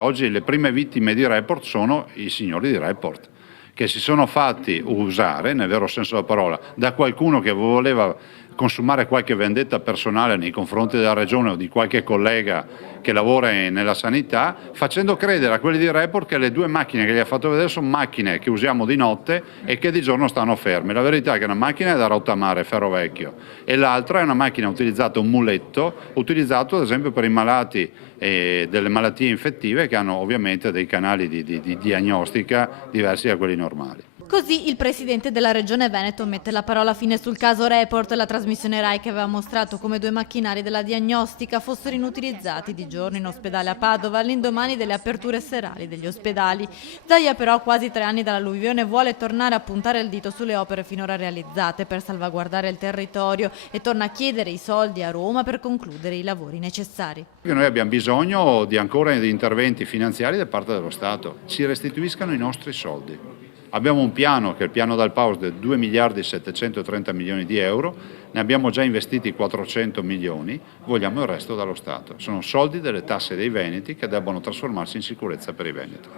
Oggi le prime vittime di Report sono i signori di Report, che si sono fatti usare, nel vero senso della parola, da qualcuno che voleva consumare qualche vendetta personale nei confronti della regione o di qualche collega che lavora nella sanità, facendo credere a quelli di Report che le due macchine che gli ha fatto vedere sono macchine che usiamo di notte e che di giorno stanno ferme. La verità è che una macchina è da rottamare, ferro vecchio, e l'altra è una macchina utilizzata, un muletto, utilizzato ad esempio per i malati delle malattie infettive che hanno ovviamente dei canali di diagnostica diversi da quelli normali. Così il presidente della regione Veneto mette la parola fine sul caso Report, la trasmissione Rai che aveva mostrato come due macchinari della diagnostica fossero inutilizzati di giorno in ospedale a Padova all'indomani delle aperture serali degli ospedali. Zaia però, a quasi 3 anni dall'alluvione, vuole tornare a puntare il dito sulle opere finora realizzate per salvaguardare il territorio e torna a chiedere i soldi a Roma per concludere i lavori necessari. Noi abbiamo bisogno di ancora di interventi finanziari da parte dello Stato, ci restituiscano i nostri soldi. Abbiamo un piano che è il piano dal Paus del 2 miliardi e 730 milioni di euro, ne abbiamo già investiti 400 milioni, vogliamo il resto dallo Stato. Sono soldi delle tasse dei veneti che debbono trasformarsi in sicurezza per i veneti.